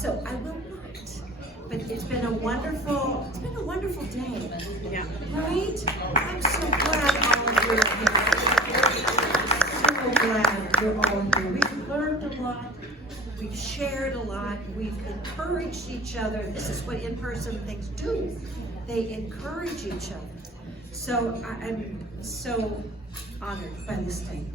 So I will not. But it's been a wonderful day. Yeah. Right? I'm so glad all of you are here. So glad you're all here. We've learned a lot. We've shared a lot. We've encouraged each other. This is what in-person things do. They encourage each other. So I'm so honored by this day.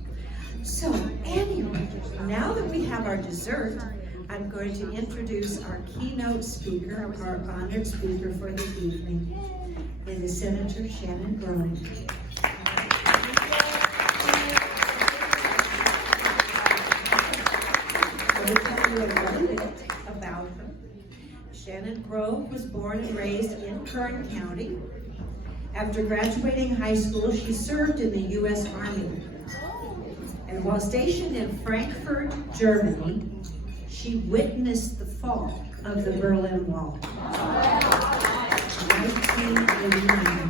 So anyway, now that we have our dessert, I'm going to introduce our keynote speaker, our honored speaker for the evening. It is Senator Shannon Grove. Let me tell you a little bit about her. Shannon Grove was born and raised in Kern County. After graduating high school, she served in the U.S. Army. And while stationed in Frankfurt, Germany, she witnessed the fall of the Berlin Wall. 1989.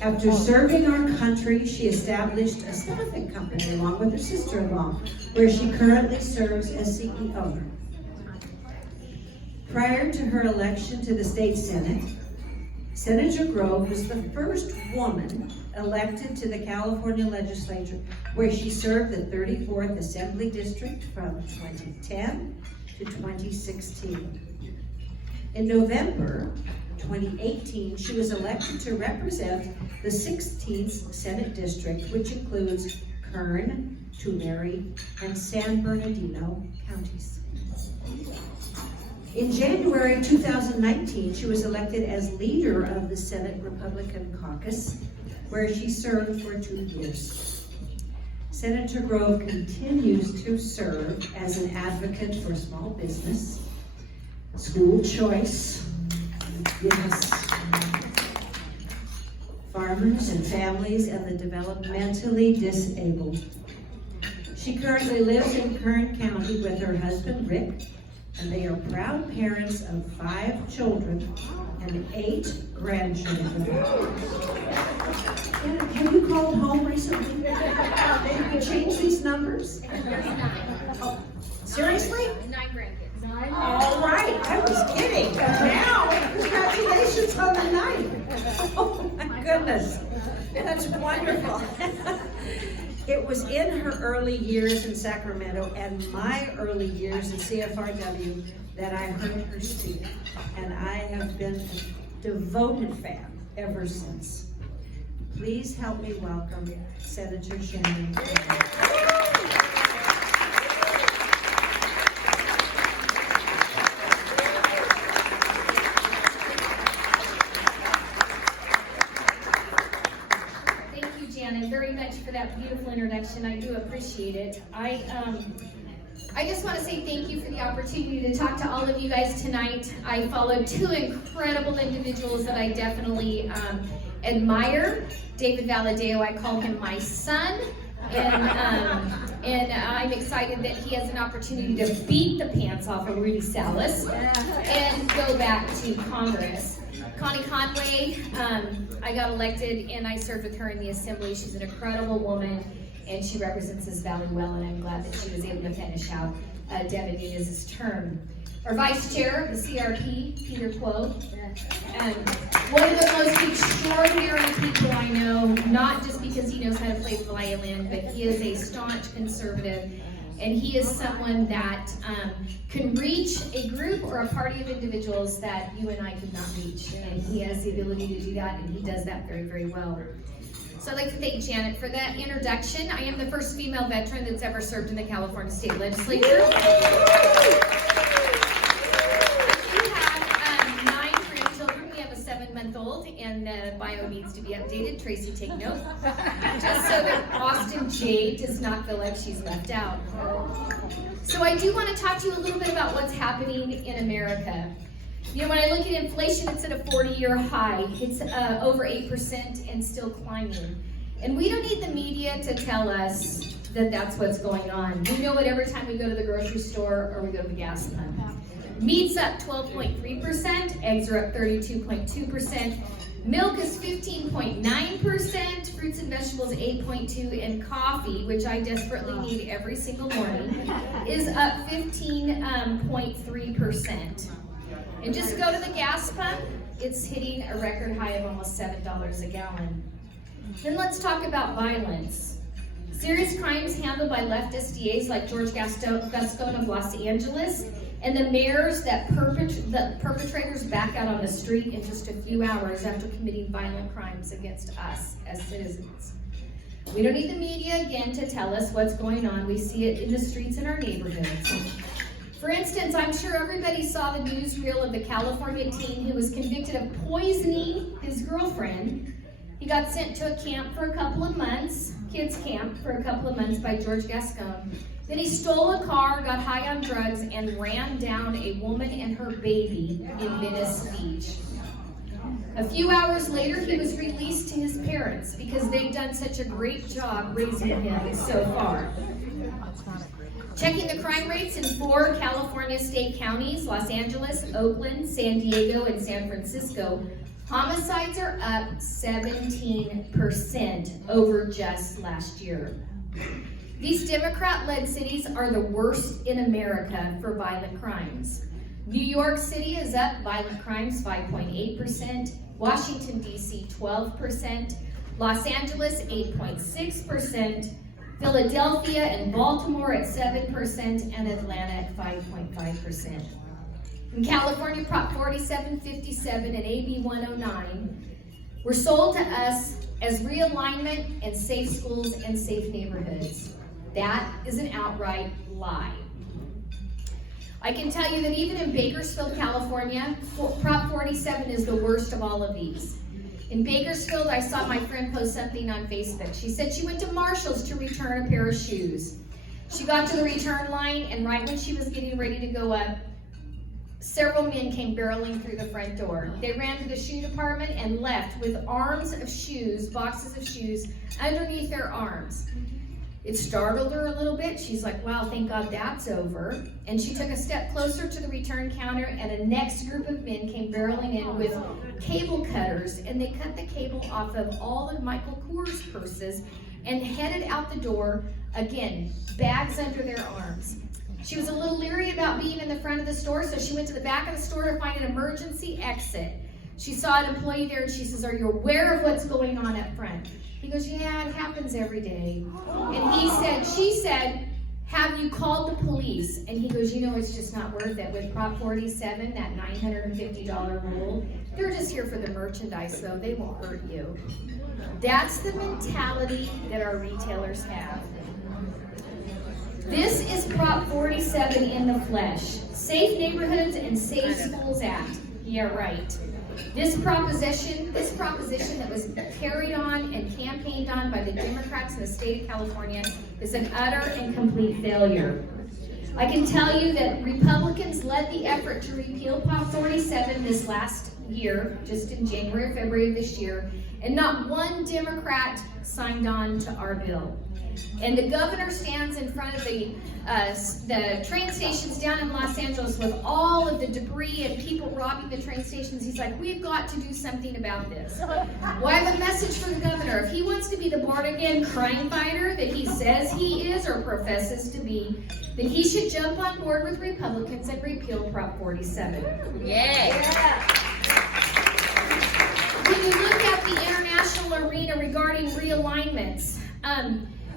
After serving our country, she established a staffing company along with her sister-in-law, where she currently serves as CEO. Prior to her election to the state Senate, Senator Grove was the first woman elected to the California legislature, where she served the 34th Assembly District from 2010 to 2016. In November 2018, she was elected to represent the 16th Senate District, which includes Kern, Tulare, and San Bernardino counties. In January 2019, she was elected as leader of the Senate Republican Caucus, where she served for 2 years. Senator Grove continues to serve as an advocate for small business, school choice, yes, farmers and families, and the developmentally disabled. She currently lives in Kern County with her husband, Rick, and they are proud parents of 5 children and 8 grandchildren. Have you called home recently? Have you changed these numbers? Oh, seriously? 9 grandkids. All right, I was kidding. Now, congratulations on the 9. Oh my goodness, that's wonderful. It was in her early years in Sacramento and my early years in CFRW that I heard her speak, and I have been a devoted fan ever since. Please help me welcome Senator Shannon. Very much for that beautiful introduction. I do appreciate it. I just want to say thank you for the opportunity to talk to all of you guys tonight. I followed 2 incredible individuals that I definitely admire. David Valadeo, I call him my son, and I'm excited that he has an opportunity to beat the pants off of Rudy Salas and go back to Congress. Connie Conway, I got elected and I served with her in the assembly. She's an incredible woman and she represents this valley well, and I'm glad that she was able to finish out Devin Nunez's term. Our vice chair of the CRP, Peter Quo, and one of the most extraordinary people I know, not just because he knows how to play the violin, but he is a staunch conservative. And he is someone that can reach a group or a party of individuals that you and I could not reach. And he has the ability to do that, and he does that very, very well. So I'd like to thank Janet for that introduction. I am the first female veteran that's ever served in the California State Legislature. We have 9 grandchildren. We have a 7-month-old, and the bio needs to be updated. Tracy, take note. Just so that Austin Jade does not feel like she's left out. So I do want to talk to you a little bit about what's happening in America. You know, when I look at inflation, it's at a 40-year high. It's over 8% and still climbing. And we don't need the media to tell us that that's what's going on. We know it every time we go to the grocery store or we go to the gas pump. Meat's up 12.3%, eggs are up 32.2%, Milk is 15.9%, fruits and vegetables 8.2%, and coffee, which I desperately need every single morning, is up 15.3%. And just go to the gas pump, it's hitting a record high of almost $7 a gallon. Then let's talk about violence. Serious crimes handled by leftist DAs like George Gascon of Los Angeles, and the mayors that the perpetrators back out on the street in just a few hours after committing violent crimes against us as citizens. We don't need the media again to tell us what's going on. We see it in the streets in our neighborhoods. For instance, I'm sure everybody saw the newsreel of the California teen who was convicted of poisoning his girlfriend. He got sent to a camp for a couple of months, kids camp for a couple of months by George Gascon. Then he stole a car, got high on drugs, and ran down a woman and her baby in Venice Beach. A few hours later, he was released to his parents because they'd done such a great job raising him so far. Checking the crime rates in 4 California state counties, Los Angeles, Oakland, San Diego, and San Francisco, homicides are up 17% over just last year. These Democrat-led cities are the worst in America for violent crimes. New York City is up violent crimes 5.8%, Washington, D.C. 12%, Los Angeles 8.6%, Philadelphia and Baltimore at 7%, and Atlanta at 5.5%. In California, Prop 4757 and AB 109 were sold to us as realignment and safe schools and safe neighborhoods. That is an outright lie. I can tell you that even in Bakersfield, California, Prop 47 is the worst of all of these. In Bakersfield, I saw my friend post something on Facebook. She said she went to Marshall's to return a pair of shoes. She got to the return line, and right when she was getting ready to go up, several men came barreling through the front door. They ran to the shoe department and left with arms of shoes, boxes of shoes, underneath their arms. It startled her a little bit. She's like, wow, thank God that's over. And she took a step closer to the return counter, and a next group of men came barreling in with cable cutters, and they cut the cable off of all of Michael Kors purses and headed out the door, again, bags under their arms. She was a little leery about being in the front of the store, so she went to the back of the store to find an emergency exit. She saw an employee there, and she says, are you aware of what's going on up front? He goes, yeah, it happens every day. And she said, have you called the police? And he goes, you know, it's just not worth it. With Prop 47, that $950 rule, they're just here for the merchandise, though. They won't hurt you. That's the mentality that our retailers have. This is Prop 47 in the flesh. Safe Neighborhoods and Safe Schools Act. Yeah, right. This proposition that was carried on and campaigned on by the Democrats in the state of California is an utter and complete failure. I can tell you that Republicans led the effort to repeal Prop 47 this last year, just in January or February of this year, and not one Democrat signed on to our bill. And the governor stands in front of the train stations down in Los Angeles with all of the debris and people robbing the train stations. He's like, we've got to do something about this. Well, I have a message for the governor. If he wants to be the born-again crime fighter that he says he is or professes to be, then he should jump on board with Republicans and repeal Prop 47. Yeah. When you look at the international arena regarding realignments,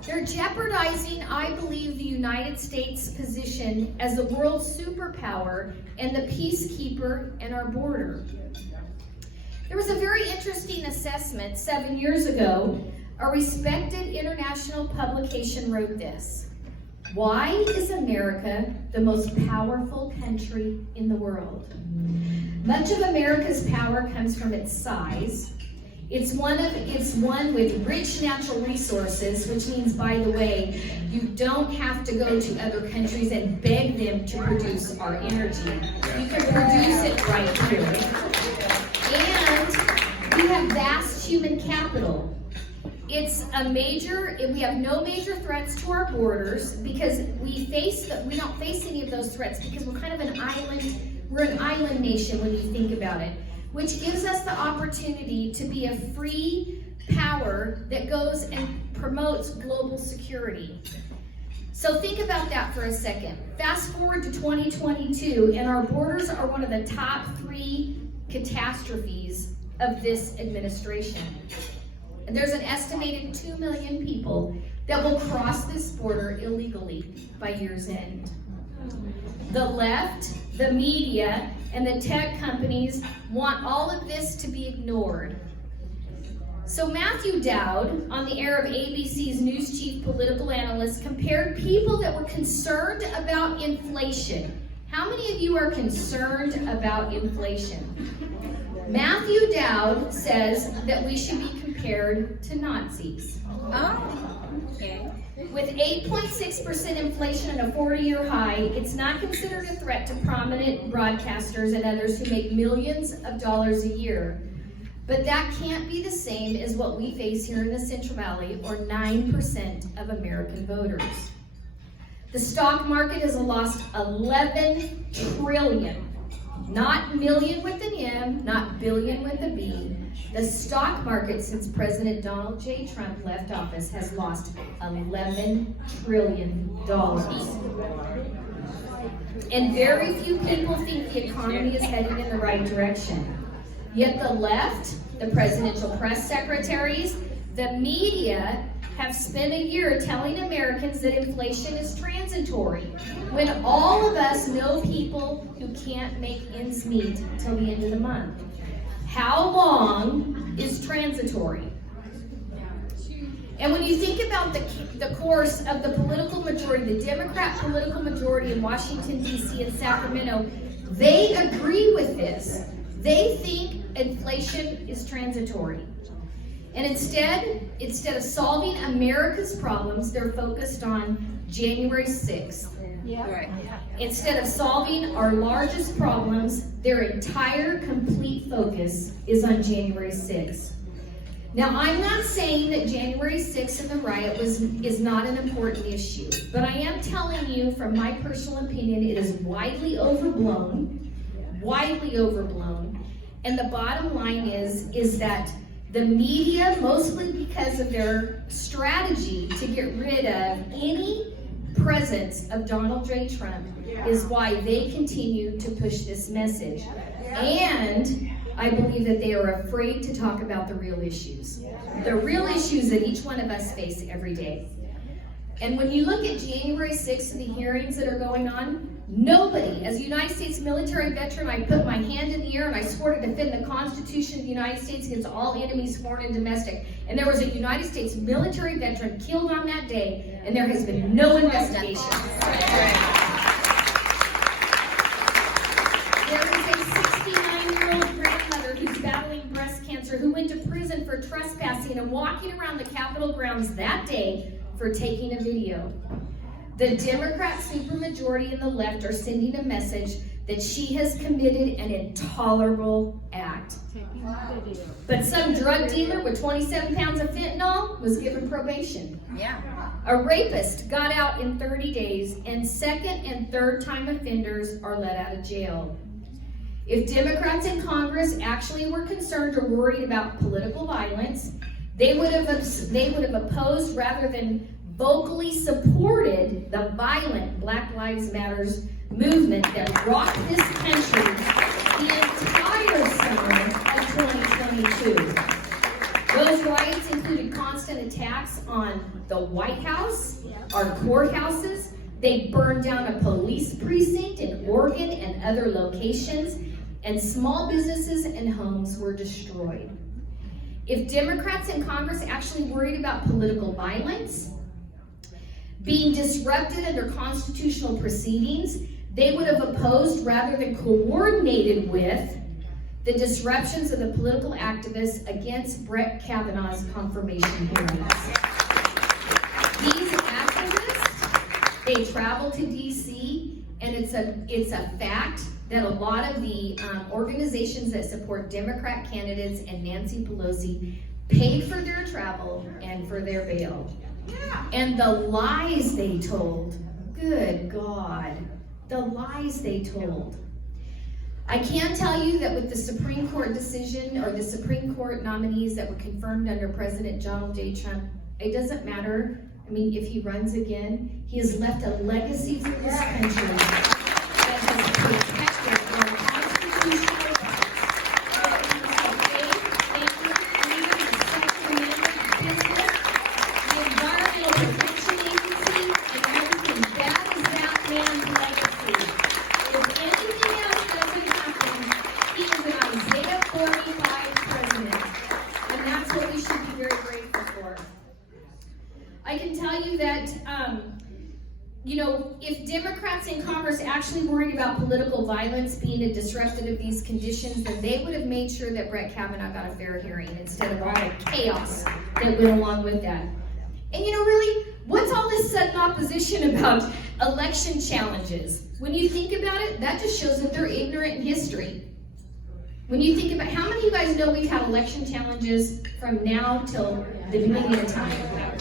they're jeopardizing, I believe, the United States' position as the world superpower and the peacekeeper in our border. There was a very interesting assessment 7 years ago. A respected international publication wrote this: why is America the most powerful country in the world? Much of America's power comes from its size. It's one with rich natural resources, which means, by the way, you don't have to go to other countries and beg them to produce our energy. You can produce it right here. And we have vast human capital. We have no major threats to our borders because we don't face any of those threats because we're kind of an island. We're an island nation when you think about it. which gives us the opportunity to be a free power that goes and promotes global security. So think about that for a second. Fast forward to 2022, and our borders are one of the top 3 catastrophes of this administration. And there's an estimated 2 million people that will cross this border illegally by year's end. The left, the media, and the tech companies want all of this to be ignored. So Matthew Dowd, on the air of ABC's news chief political analyst, compared people that were concerned about inflation. How many of you are concerned about inflation? Matthew Dowd says that we should be compared to Nazis. Oh, okay. With 8.6% inflation and a 40-year high, it's not considered a threat to prominent broadcasters and others who make millions of dollars a year. But that can't be the same as what we face here in the Central Valley, or 9% of American voters. The stock market has lost 11 trillion, not million with an M, not billion with a B. The stock market since President Donald J. Trump left office has lost $11 trillion. And very few people think the economy is heading in the right direction. Yet the left, the presidential press secretaries, the media have spent a year telling Americans that inflation is transitory, when all of us know people who can't make ends meet till the end of the month. How long is transitory? And when you think about the course of the political majority, the Democrat political majority in Washington, D.C. and Sacramento, they agree with this. They think inflation is transitory. And instead of solving America's problems, they're focused on January 6th. Yeah. Right. Instead of solving our largest problems, their entire complete focus is on January 6th. Now, I'm not saying that January 6th and the riot is not an important issue, but I am telling you from my personal opinion, it is widely overblown, and the bottom line is that the media, mostly because of their strategy to get rid of any presence of Donald J. Trump, is why they continue to push this message. And I believe that they are afraid to talk about the real issues. The real issues that each one of us face every day. And when you look at January 6th and the hearings that are going on, nobody, as a United States military veteran, I put my hand in the air and I swore to defend the Constitution of the United States against all enemies, foreign and domestic. And there was a United States military veteran killed on that day, and there has been no investigation. There is a 69-year-old grandmother who's battling breast cancer who went to prison for trespassing and walking around the Capitol grounds that day for taking a video. The Democrat supermajority and the left are sending a message that she has committed an intolerable act. But some drug dealer with 27 pounds of fentanyl was given probation. Yeah. A rapist got out in 30 days, and second and third time offenders are let out of jail. If Democrats in Congress actually were concerned or worried about political violence, they would have opposed rather than vocally supported the violent Black Lives Matter movement that rocked this country the entire summer of 2022. Those riots included constant attacks on the White House, our courthouses. They burned down a police precinct in Oregon and other locations, and small businesses and homes were destroyed. If Democrats in Congress actually worried about political violence being disrupted under constitutional proceedings, they would have opposed rather than coordinated with the disruptions of the political activists against Brett Kavanaugh's confirmation hearings. These activists, they travel to DC, and it's a fact that a lot of the organizations that support Democrat candidates and Nancy Pelosi paid for their travel and for their bail. And the lies they told, good God, the lies they told. I can tell you that with the Supreme Court decision or the Supreme Court nominees that were confirmed under President Donald J. Trump, it doesn't matter. I mean, if he runs again, he has left a legacy for this country that has protected our constitutional rights. The Environmental Protection Agency, and everything. That is that man's legacy. If anything else doesn't happen, he is an Isaiah 45 president. And that's what we should be very grateful for. I can tell you that, if Democrats in Congress actually worried about political violence being a disruptive of these conditions, then they would have made sure that Brett Kavanaugh got a fair hearing instead of all the chaos that went along with that. And really, what's all this sudden opposition about election challenges? When you think about it, that just shows that they're ignorant in history. When you think about, how many of you guys know we've had election challenges from now till the beginning of time?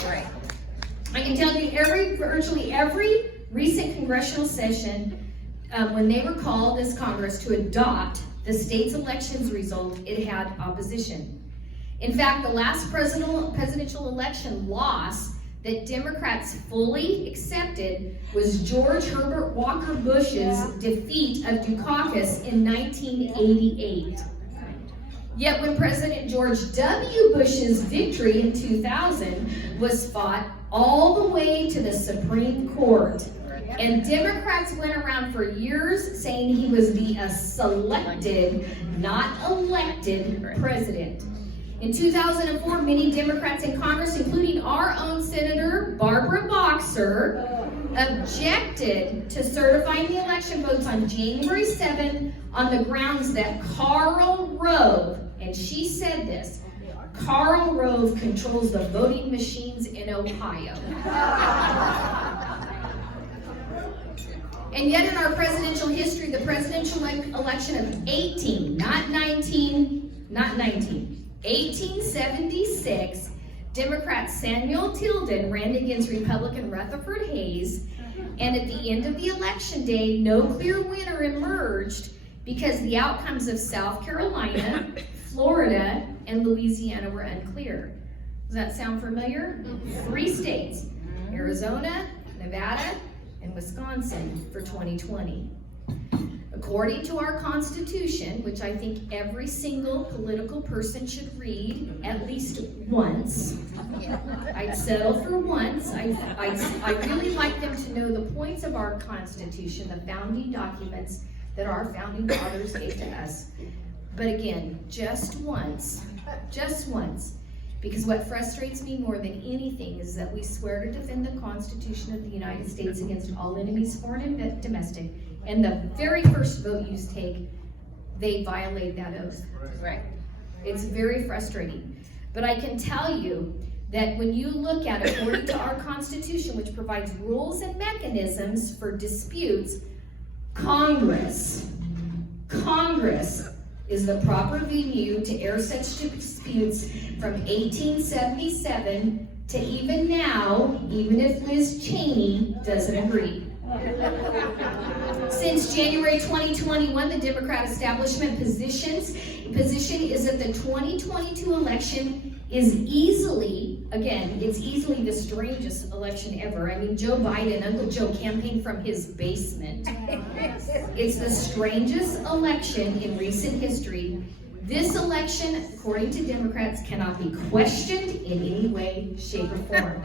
Right. I can tell you virtually every recent congressional session, when they were called as Congress to adopt the state's elections result, it had opposition. In fact, the last presidential election loss that Democrats fully accepted was George Herbert Walker Bush's defeat of Dukakis in 1988. Yet when President George W. Bush's victory in 2000 was fought all the way to the Supreme Court, and Democrats went around for years saying he was the selected, not elected president. In 2004, many Democrats in Congress, including our own Senator Barbara Boxer, objected to certifying the election votes on January 7th on the grounds that Karl Rove, and she said this, Karl Rove controls the voting machines in Ohio. And yet in our presidential history, the presidential election of 1876, Democrat Samuel Tilden ran against Republican Rutherford Hayes, and at the end of the election day, no clear winner emerged because the outcomes of South Carolina, Florida, and Louisiana were unclear. Does that sound familiar? 3 states, Arizona, Nevada, and Wisconsin for 2020. According to our Constitution, which I think every single political person should read at least once, I'd settle for once. I really like them to know the points of our Constitution, the founding documents that our founding fathers gave to us. But again, just once, because what frustrates me more than anything is that we swear to defend the Constitution of the United States against all enemies, foreign and domestic, and the very first vote you take, they violate that oath. Right. It's very frustrating. But I can tell you that when you look at it, according to our Constitution, which provides rules and mechanisms for disputes, Congress is the proper venue to air such disputes from 1877 to even now, even if Liz Cheney doesn't agree. Since January 2021, the Democrat establishment position is that the 2022 election is easily the strangest election ever. I mean, Joe Biden, Uncle Joe, campaigned from his basement. It's the strangest election in recent history. This election, according to Democrats, cannot be questioned in any way, shape, or form.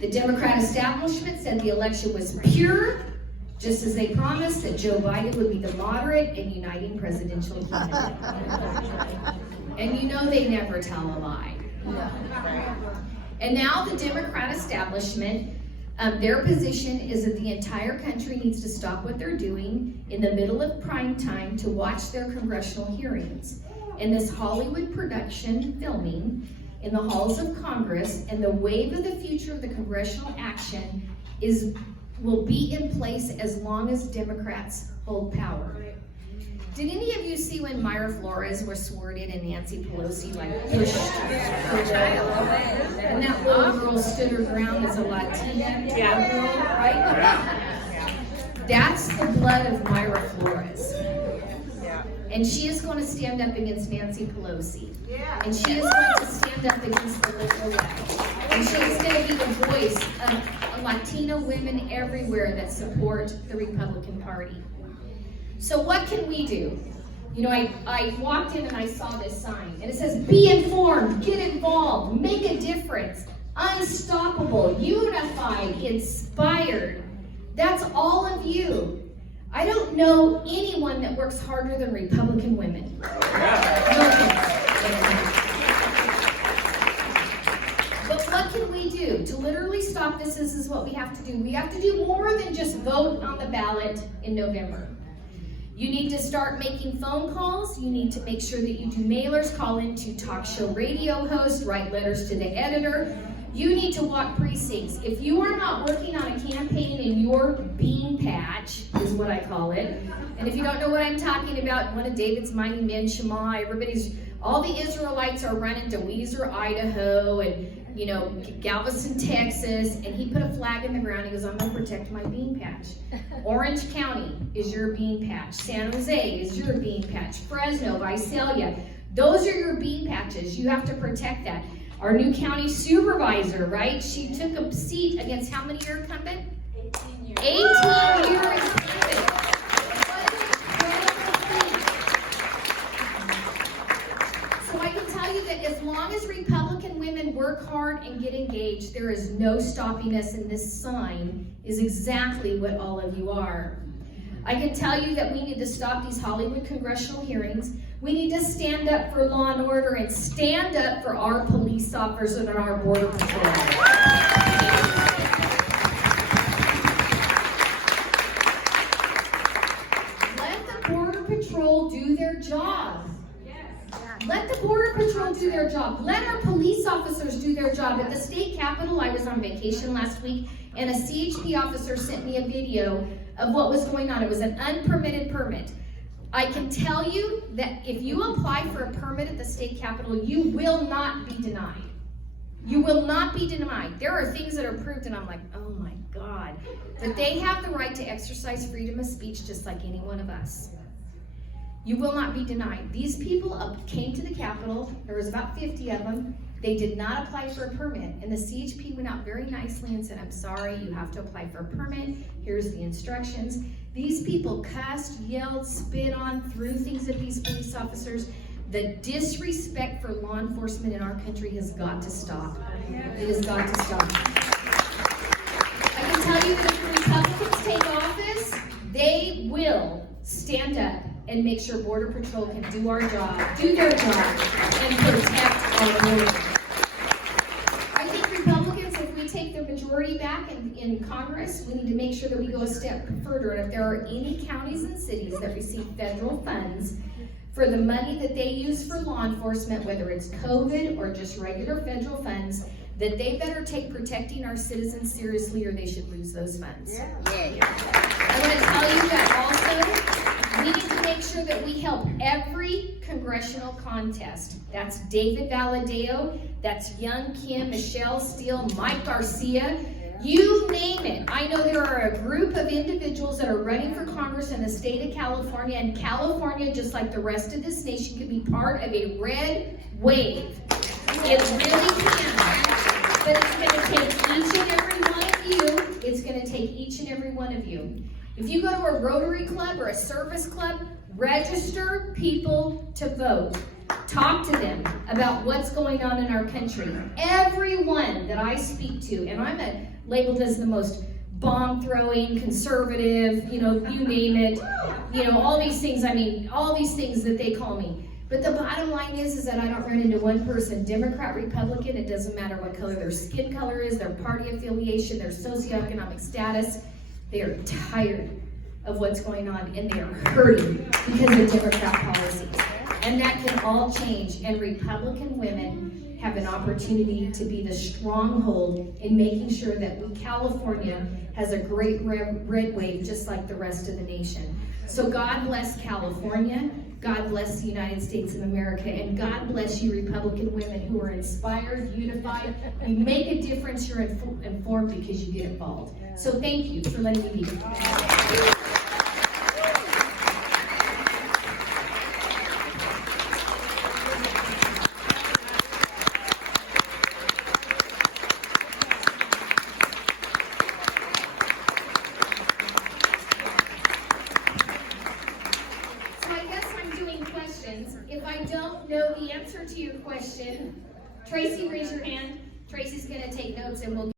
The Democrat establishment said the election was pure, just as they promised that Joe Biden would be the moderate and uniting presidential candidate. And you know they never tell a lie. And now the Democrat establishment, their position is that the entire country needs to stop what they're doing in the middle of prime time to watch their congressional hearings. And this Hollywood production filming in the halls of Congress and the wave of the future of the congressional action will be in place as long as Democrats hold power. Did any of you see when Myra Flores was sworn in and Nancy Pelosi pushed her child? And that little girl stood her ground as a Latina girl, right? That's the blood of Myra Flores. And she is going to stand up against Nancy Pelosi. And she is going to stand up against the liberal left. And she is going to be the voice of Latino women everywhere that support the Republican Party. So what can we do? You know, I walked in and I saw this sign, and it says, be informed, get involved, make a difference, unstoppable, unified, inspired. That's all of you. I don't know anyone that works harder than Republican women. But what can we do to literally stop this? This is what we have to do. We have to do more than just vote on the ballot in November. You need to start making phone calls. You need to make sure that you do mailers, call into talk show radio hosts, write letters to the editor. You need to walk precincts. If you are not working on a campaign in your bean patch, is what I call it, and if you don't know what I'm talking about, one of David's mighty men, Shema, all the Israelites are running to Weezer, Idaho, and Galveston, Texas, and he put a flag in the ground. He goes, I'm going to protect my bean patch. Orange County is your bean patch. San Jose is your bean patch. Fresno, Visalia, those are your bean patches. You have to protect that. Our new county supervisor, right? She took a seat against how many year incumbent? 18 years. 18 year incumbent. So I can tell you that as long as Republican women work hard and get engaged, there is no stopping us, and this sign is exactly what all of you are. I can tell you that we need to stop these Hollywood congressional hearings. We need to stand up for law and order and stand up for our police officers and our border patrol. Let the border patrol do their job. Let the border patrol do their job. Let our police officers do their job. At the state capitol, I was on vacation last week, and a CHP officer sent me a video of what was going on. It was an unpermitted permit. I can tell you that if you apply for a permit at the state capitol, you will not be denied. You will not be denied. There are things that are approved, and I'm like, oh my God. But they have the right to exercise freedom of speech just like any one of us. You will not be denied. These people came to the Capitol. There was about 50 of them. They did not apply for a permit. And the CHP went out very nicely and said, I'm sorry, you have to apply for a permit. Here's the instructions. These people cussed, yelled, spit on, threw things at these police officers. The disrespect for law enforcement in our country has got to stop. It has got to stop. I can tell you that if the Republicans take office, they will stand up and make sure Border Patrol can do their job, and protect our border. I think Republicans, if we take the majority back in Congress, we need to make sure that we go a step further. And if there are any counties and cities that receive federal funds for the money that they use for law enforcement, whether it's COVID or just regular federal funds, that they better take protecting our citizens seriously, or they should lose those funds. Yeah. I want to tell you that also, we need to make sure that we help every congressional contest. That's David Valadeo, that's Young Kim, Michelle Steele, Mike Garcia, you name it. I know there are a group of individuals that are running for Congress in the state of California, and California, just like the rest of this nation, can be part of a red wave. It really can. But it's going to take each and every one of you. It's going to take each and every one of you. If you go to a Rotary Club or a service club, register people to vote. Talk to them about what's going on in our country. Everyone that I speak to, and I'm labeled as the most bomb-throwing, conservative, you name it, all these things, all these things that they call me. But the bottom line is that I don't run into one person, Democrat, Republican, it doesn't matter what color their skin color is, their party affiliation, their socioeconomic status. They are tired of what's going on, and they are hurting because of Democrat policies. And that can all change, and Republican women have an opportunity to be the stronghold in making sure that California has a great red wave just like the rest of the nation. So God bless California, God bless the United States of America, and God bless you Republican women who are inspired, unified. You make a difference, you're informed because you get involved. So thank you for letting me be here. questions. If I don't know the answer to your question, Tracy, raise your hand. Tracy's gonna take notes and we'll